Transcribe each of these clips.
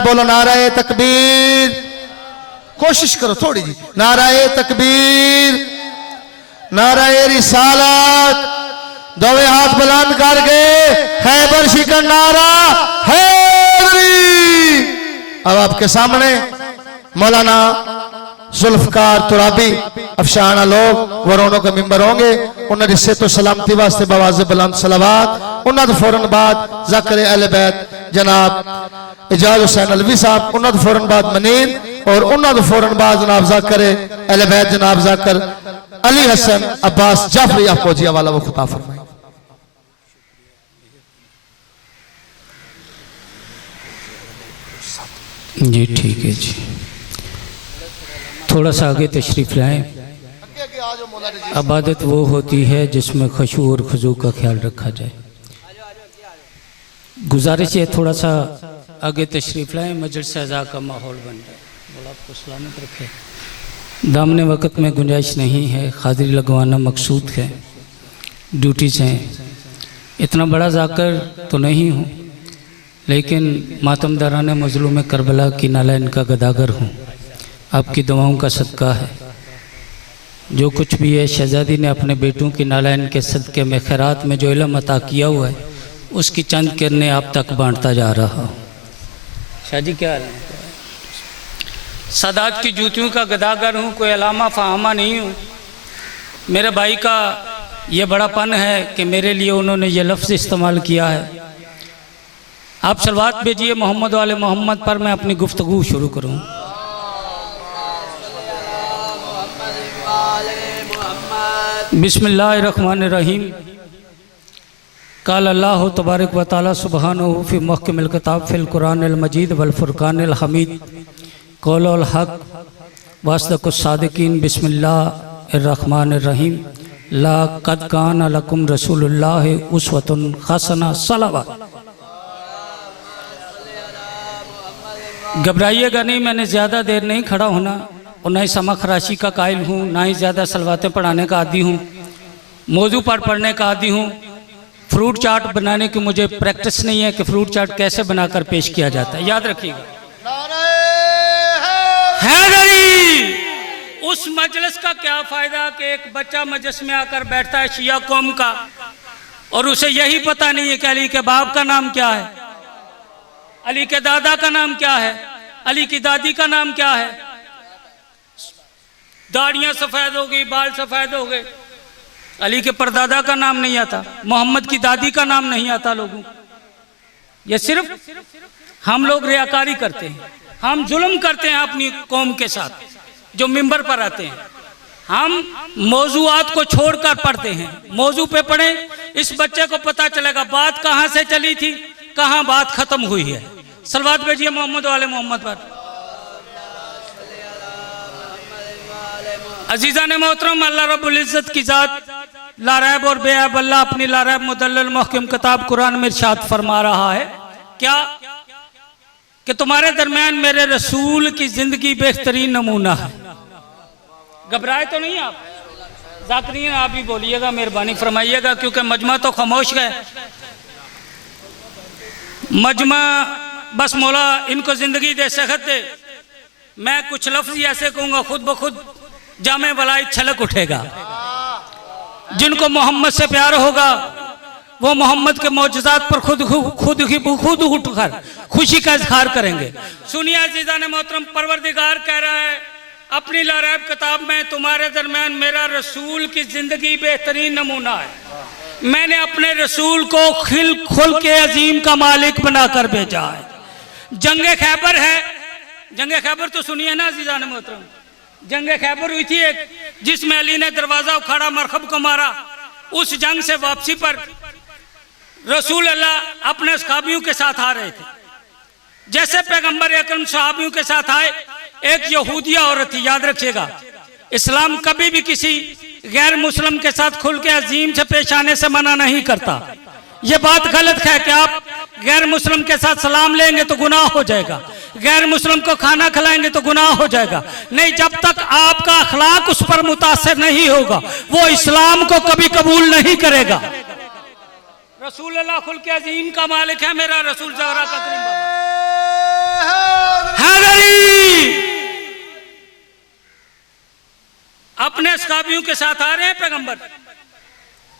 बोलो नाराए तकबीर। कोशिश करो थोड़ी जी। नाराए तकबीर, नाराए रिसालत। दोवे हाथ बुलंद करके खैबर शिकन नारा हैदरी। अब आपके सामने मौलाना जुल्फकार तुराबी अफशाना लोग वरोनों के मिंबर होंगे। उन्हें रिश्ते तो सलामती वास्ते बवाज़े बुलंद सलावत। उन्हें तो फौरन बाद ज़ाकिर अहले बैत जनाब इजाज हुसैन अलवी साहब, उन्हें तो फौरन बाद मनीर और उन्हें तो फौरन बाद जनाब ज़ाकिर अहले बैत जनाब ज़ाकिर अली हसन अब्बास जाफरी अफोजिया वाला वो खुताब फरमाए। जी ठीक है जी, थोड़ा सा आगे तशरीफ लाएं। इबादत वो होती है जिसमें खुशू और खुजू का ख्याल रखा जाए। गुजारिश है थोड़ा सा आगे तशरीफ लाएं, मजलिस अज़ा का माहौल बन जाए। बोला आपको सलामत रखे। दामने वक़्त में गुंजाइश नहीं है, हाजिरी लगवाना मकसूद है, ड्यूटीज़ हैं। इतना बड़ा जाकर तो नहीं हूँ, लेकिन मातमदारान मज़लूम करबला की नालैन का गदागर हूँ। आपकी दुआओं का सदका है। जो कुछ भी है शहज़ादी ने अपने बेटों की नालैन के सदक़े में खैरात में जो इल्म अता किया हुआ है उसकी चंद किरणें आप तक बांटता जा रहा हूँ। शाहजी क्या हाल है? सादात की जूतियों का गदागर हूँ, कोई अलामा फ़हामा नहीं हूँ। मेरे भाई का ये बड़ापन है कि मेरे लिए उन्होंने ये लफ्ज़ इस्तेमाल किया है। आप सलवात भेजिए मोहम्मद वाले मोहम्मद पर, मैं अपनी गुफ्तगू शुरू करूँ। बिस्मिल्लाहिर्रहमानिर्रहीम। काल अल्लाह तबारक व तआला सुब्हानहू फी मुहकमिल किताब फिल कुरानिल मजीद वल फुरकानिल हमीद कौलुल हक वासदकुस सादिकीन। बिस्मिल्लाहिर्रहमानिर्रहीम। ला कद कान लकुम रसूलुल्लाहि उस्वतुन हसना सलावत। घबराइएगा नहीं, मैंने ज़्यादा देर नहीं खड़ा होना और ना ही समा खराशी का कायल हूँ, ना ही ज़्यादा सलवातें पढ़ाने का आदी हूँ, मौजू पर पढ़ने का आदी हूँ। फ्रूट चाट बनाने की मुझे प्रैक्टिस नहीं है कि फ्रूट चाट कैसे बनाकर पेश किया जाता है। याद रखिएगा। हैदरी, उस मजलिस का क्या फ़ायदा कि एक बच्चा मजलिस में आकर बैठता है शिया कौम का और उसे यही पता नहीं है कि अली के बाप का नाम क्या है, अली के दादा का नाम क्या है, अली की दादी का नाम क्या है। दाढ़ियां सफ़ेद हो गई, बाल सफ़ेद हो गए, अली के परदादा का नाम नहीं आता, मोहम्मद की दादी का नाम नहीं आता लोगों। ये सिर्फ हम लोग रियाकारी करते हैं, हम जुल्म करते हैं अपनी कौम के साथ जो मिंबर पर आते हैं। हम मौजूआत को छोड़कर पढ़ते हैं, मौजू पे पढ़ें, इस बच्चे को पता चलेगा बात कहाँ से चली थी, कहाँ बात खत्म हुई है। सलवात भेजिए मोहम्मद वाले मोहम्मद पर। अजीज़ा ने मोहतरम, अल्लाह रब्बुल इज़्ज़त की ज़ात लारैब और बेऐब अल्लाह अपनी लारैब मुदल्लल मुहकम किताब कुरान में इरशाद फरमा रहा है क्या कि तुम्हारे दरमियान मेरे रसूल की जिंदगी बेहतरीन नमूना है। घबराए तो नहीं आप? ज़ाकिरीन आप भी बोलिएगा, मेहरबानी फरमाइएगा, क्योंकि मजमा तो खामोश है। मजमा बस मौला इनको जिंदगी दे, सेहत दे। मैं कुछ लफ्ज़ ऐसे कहूँगा खुद ब खुद जामे वलाई छलक उठेगा। जिनको मोहम्मद से प्यार होगा वो मोहम्मद के मौजज़ात पर खुद उठकर खुशी का इजहार करेंगे। सुनिए अज़ीज़ान मोहतरम, परवरदिगार कह रहा है अपनी लारैब किताब में तुम्हारे दरमियान मेरा रसूल की ज़िंदगी बेहतरीन नमूना है। मैंने अपने रसूल को खुल के अजीम का मालिक बनाकर भेजा है। जंगे खैबर है, जंगे खैबर तो सुनिए ना अज़ीज़ान मोहतरम, जंगे खैबर हुई थी एक, जिसमें अली ने दरवाजा उखाड़ा, मरखब को मारा। उस जंग से वापसी पर रसूल अल्लाह अपने सहाबियों के साथ आ रहे थे। जैसे पैगंबर अकरम सहाबियों के साथ आए, एक यहूदिया औरत थी। याद रखिएगा, इस्लाम कभी भी किसी गैर मुस्लिम के साथ खुल के अजीम से पेश आने से मना नहीं करता। ये बात गलत है कि आप गैर मुस्लिम के साथ सलाम लेंगे तो गुनाह हो जाएगा, गैर मुस्लिम को खाना खिलाएंगे तो गुनाह हो जाएगा। नहीं, जब तक आपका अखलाक उस पर मुतासिर नहीं होगा वो इस्लाम को कभी कबूल नहीं करेगा। रसूल अल्लाह खुल के अजीम का मालिक है मेरा रसूल ज़हरा का करीम बाबा। असहाबियों के साथ आ रहे हैं पैगंबर।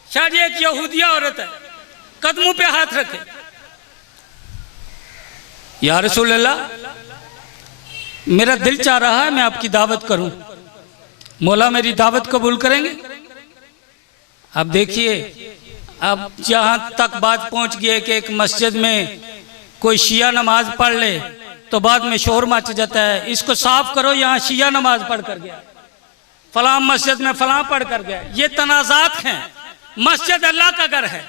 शाह जी एक यहूदिया औरत है, कदमों पे हाथ रखे, या रसूल अल्लाह मेरा दिल चाह रहा है मैं आपकी दावत करूं, मौला मेरी दावत कबूल करेंगे? अब देखिए, अब जहां तक बात पहुंच गई है कि एक मस्जिद में कोई शिया नमाज पढ़ ले तो बाद में शोर मच जाता है, इसको साफ करो, यहाँ शिया नमाज पढ़ कर गया, फलां मस्जिद में फलां पढ़ कर गया। ये तनाजात हैं। मस्जिद अल्लाह का घर है,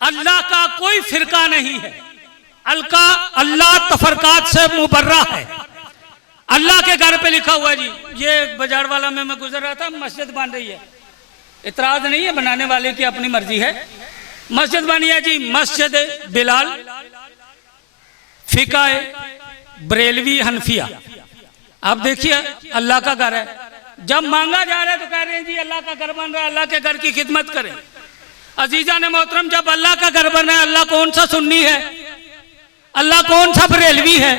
अल्लाह का कोई फिरका नहीं है। अल्लाह तफरकात से मुबर्रा है। अल्लाह के घर पे लिखा हुआ है जी। ये बाजार वाला में मैं गुजर रहा था, मस्जिद बन रही है, इतराज नहीं है, बनाने वाले की अपनी मर्जी है। मस्जिद बनी है जी, मस्जिद बिलाल फिका बरेलवी हनफिया। आप देखिए अल्लाह का घर है, जब मांगा जा रहा है तो कह रहे हैं जी अल्लाह का घर बन रहा है, अल्लाह के घर की खिदमत करें। अजीजा ने मोहतरम, जब अल्लाह का घर बन रहा है, अल्लाह कौन सा सुन्नी है, अल्लाह कौन सा बरेलवी है,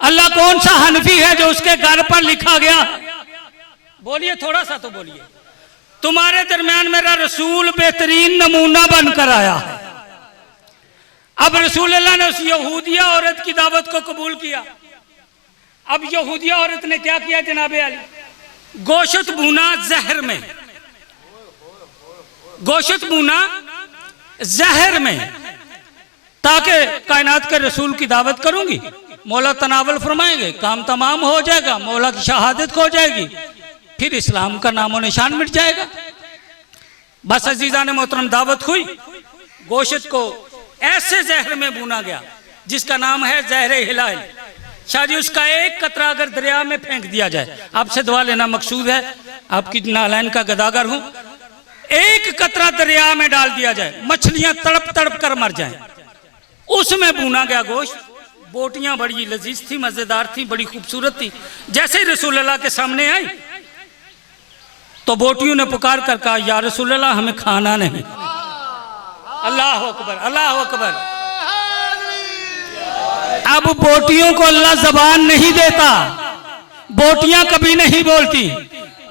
अल्लाह कौन सा हनफी है जो उसके घर पर लिखा गया? बोलिए, थोड़ा सा तो बोलिए। तुम्हारे दरमियान मेरा रसूल बेहतरीन नमूना बनकर आया है। अब रसूल अल्लाह ने उस यहूदिया औरत की दावत को कबूल किया। अब यहूदिया औरत ने क्या किया जनाबे अली? गोश्त भूना जहर में, गोश्त भूना जहर में, ताकि कायनात के रसूल की दावत करूंगी, मौला तनावल फरमाएंगे, काम तमाम हो जाएगा, मौला की शहादत हो जाएगी, फिर इस्लाम का नामो निशान मिट जाएगा। बस अजीजा ने मोहतरम दावत हुई, गोश्त को ऐसे जहर में भूना गया जिसका नाम है जहरे हिलाल। शाह जी उसका एक कतरा अगर दरिया में फेंक दिया जाए, आपसे दुआ लेना मकसूद है, आपकी नालैन का गदागर हूं, एक कतरा दरिया में डाल दिया जाए, मछलियां तड़प तड़प कर मर जाएं, उसमें भूना गया गोश्त। बोटियां बड़ी लजीज थी, मजेदार थी, बड़ी खूबसूरत थी। जैसे ही रसूल अल्लाह के सामने आई तो बोटियों ने पुकार कर कहा, या रसूल अल्लाह हमें खाना नहीं। अल्लाह अकबर, अल्लाह अकबर। अब बोटियों को अल्लाह जबान नहीं देता, बोटियां कभी नहीं बोलती।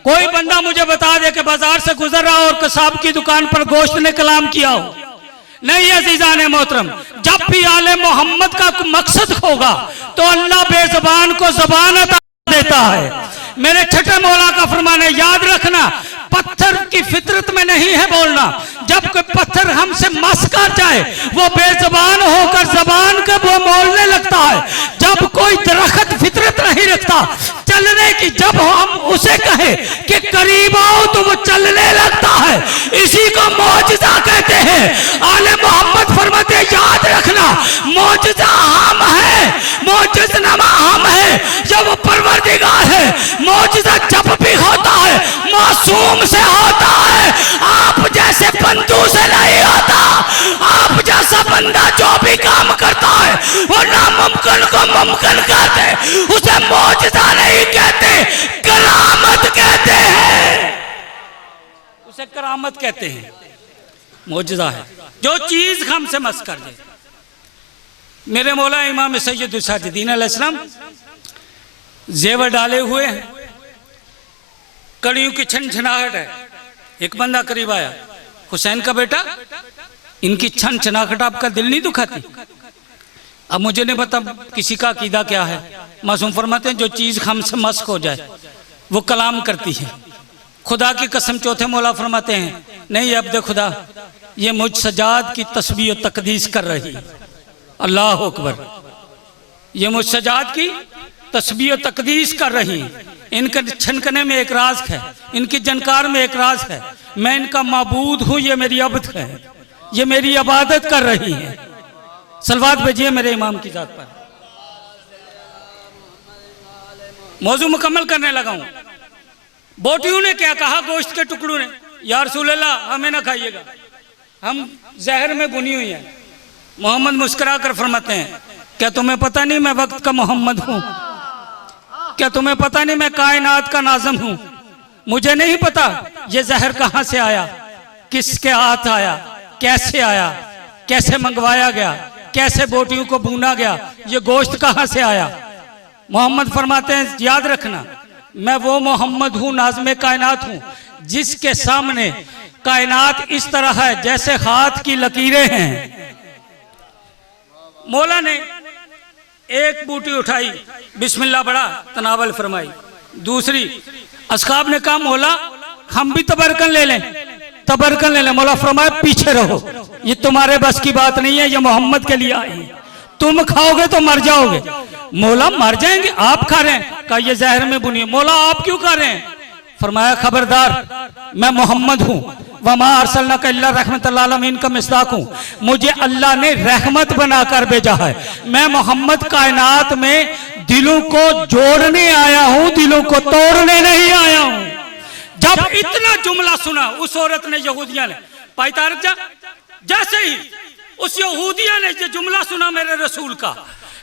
कोई बंदा मुझे बता दे कि बाजार से गुजर रहा और कसाब की दुकान पर गोश्त ने कलाम किया हो, नहीं अजीजान मोहतरम, जब भी आले मोहम्मद का मकसद होगा तो अल्लाह बेजबान को जबान अता देता है। मेरे छठे मौला का फरमान है, याद रखना, पत्थर की फितरत में नहीं है बोलना। जब कोई पत्थर हमसे मस कर जाए वो बेजबान होकर जबान के वो बोलने लगता है। जब कोई दरख्त फितरत नहीं रखता चलने की, जब हम उसे कहे कि करीब आओ तो वो चलने लगता है। इसी को मौजज़ा कहते हैं। आले मोहम्मद फरमाते हैं, याद रखना, मौजज़ा हम है, मौजज़नामा हम है, जब वो परवरदिगार है। मौजज़ा जब भी होता है मासूम से होता है, आप जैसे बंदू से नहीं होता। आप जैसा बंदा जो भी काम करता है वो नामुमकिन को मुमकिन कहते, उसे मौजज़ा नहीं कहते, करामत कहते हैं, उसे करामत कहते हैं। मौजज़ा है जो चीज हमसे मस कर दे। मेरे मौला इमाम सैयद साजिदीन अलैहिस्सलाम जेवर डाले हुए हैं, कड़ियों की छनछनाहट है। एक बंदा करीब आया, हुसैन का बेटा, इनकी छनछनाहट आपका दिल नहीं दुखाती? अब मुझे नहीं पता किसी का अकीदा क्या है। मासूम फरमाते हैं जो चीज हमसे मस्क हो जाए वो कलाम करती है। खुदा की कसम, चौथे मौला फरमाते हैं, नहीं अब्दे खुदा, ये मुझ सजाद की तस्बीह और तकदीस कर रही। अल्लाह अकबर। ये मुझ सजाद की तस्बीह और तकदीस कर रही। इनके छनकने में एक राज है, इनकी जनकार में एक राज है। मैं इनका माबूद हूं, ये मेरी अब्द है, ये मेरी इबादत कर रही है। सलवात भेजिए मेरे इमाम की जात पर। मौजू मुकम्मल करने लगा हूं। बोटियों ने क्या कहा, गोश्त के टुकड़ों ने, या रसूल अल्लाह हमें ना खाइएगा, हम जहर में बुनी हुई हैं। मोहम्मद मुस्कुरा कर फरमाते हैं, क्या तुम्हें पता नहीं मैं वक्त का मोहम्मद हूं? क्या तुम्हें पता नहीं मैं कायनात का नाज़िम हूं? मुझे नहीं पता ये जहर कहां से आया, किसके हाथ आया, कैसे आया, कैसे मंगवाया गया, कैसे बोटियों को भूना गया, ये गोश्त कहां से आया? मोहम्मद फरमाते हैं, याद रखना, मैं वो मोहम्मद हूँ नाज़िम कायनात हूँ जिसके सामने कायनात इस तरह है जैसे हाथ की लकीरें हैं। मौला ने एक बूटी उठाई, बिस्मिल्लाह पढ़ा, तनावल फरमाई। दूसरी असहाब ने कहा मौला हम भी तबरकन ले लें, तबरकन ले लें। मौला फरमाया पीछे रहो, ये तुम्हारे बस की बात नहीं है, ये मोहम्मद के लिए आई है, तुम खाओगे तो मर जाओगे। मौला मर जाएंगे, आप खा रहे हैं? कहा ये जहर में बुनी है। मौला आप क्यों खा रहे हैं? फरमाया खबरदार, मैं मोहम्मद हूँ, वमा अरसलनाका इल्ला रहमतल आलमीन का मिस्दाक हूँ, मुझे अल्लाह ने रहमत बनाकर भेजा है। मैं मोहम्मद कायनात में दिलों को जोड़ने आया हूँ, दिलों को तोड़ने नहीं आया हूँ। जब इतना जुमला सुना उस औरत ने, यहूदिया ने, भाई तारक जा, जैसे ही उस यहूदिया ने ये जुमला सुना मेरे रसूल का,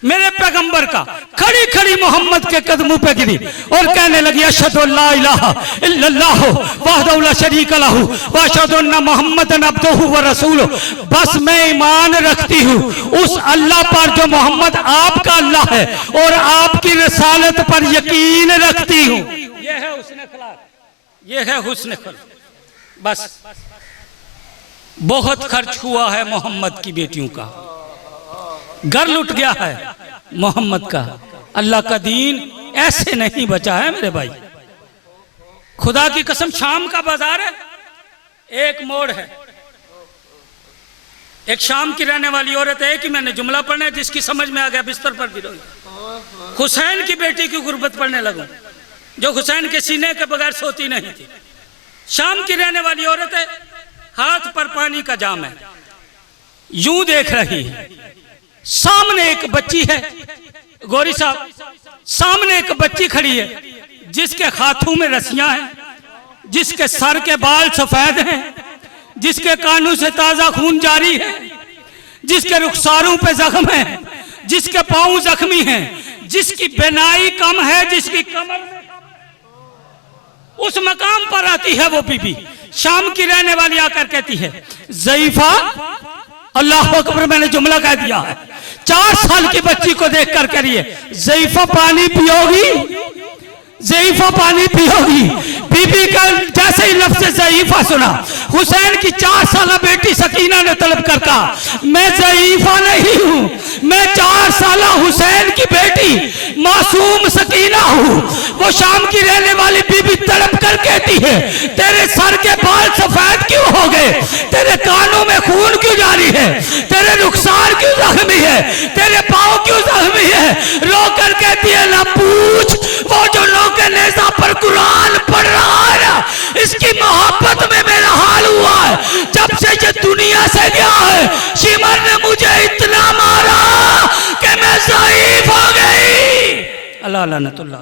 मेरे पैगंबर का, खड़ी खड़ी मोहम्मद के कदमों पे गिरी और कहने लगी अशहदु अल्ला इलाहा इल्लल्लाह वहदहु ला शरीका लहू व अशहदु अन्ना मुहम्मदन अब्दुहु व रसूलुहु। बस मैं ईमान रखती हूँ उस अल्लाह पर जो मोहम्मद आपका अल्लाह है और आपकी रसालत पर यकीन रखती हूँ। ये है हुस्न अखलाक, ये है हुस्न खल्क। बस बहुत खर्च हुआ है मोहम्मद की बेटियों का, घर लुट गया है मोहम्मद का। अल्लाह का दीन ऐसे नहीं बचा है मेरे भाई। खुदा की कसम, शाम का बाजार है, एक मोड़ है, एक शाम की रहने वाली औरत है कि मैंने जुमला पढ़ना है, जिसकी समझ में आ गया बिस्तर पर गिरोगी। हुसैन की बेटी की गुर्बत पढ़ने लगूं जो हुसैन के सीने के बगैर सोती नहीं थी। शाम की रहने वाली औरत है, हाथ पर पानी का जाम है, यूं देख रही है। सामने एक बच्ची है, गौरी साहब, सामने एक बच्ची खड़ी है जिसके हाथों में रस्सियां हैं, जिसके सर के बाल सफेद हैं, जिसके कानों से ताजा खून जारी है, जिसके रुखसारों पे जख्म है, जिसके पांव जख्मी हैं, जिसकी बेनाई कम है, जिसकी कमर में, उस मकाम पर आती है वो बीबी। शाम की रहने वाली आकर कहती है ज़ईफा, अल्लाह अकबर, मैंने जुमला कह दिया है। 4 साल की बच्ची को देखकर करिए ज़ईफा पानी पियोगी, ज़ईफा पानी पियोगी। बीबी का जैसे ही लफ्ज़ ज़ईफा सुना, हुसैन की 4 साल बेटी सकीना ने तलब कर कहा मैं ज़ईफा नहीं हूँ, मैं 4 साल हुसैन की बेटी मासूम सकीना हूँ। वो शाम की रहने वाली बीबी तड़प कर कहती है तेरे सर के बाल सफेद क्यों हो गए, तेरे कानों में खून क्यों जारी है, तेरे रुखसार क्यों जख्मी है, तेरे पाँव क्यों जख्मी है। रो कर कहती है ना पूछ, वो जो लोग नेज़ा पर कुरान पढ़ रहा है ना, इसकी मोहब्बत में मेरा हाल हुआ है। जब से ये दुनिया से गया है शिमर ने मुझे इतना मारा कि मैं ज़ईफ हो गई। अल्लाह लानतुल्लाह।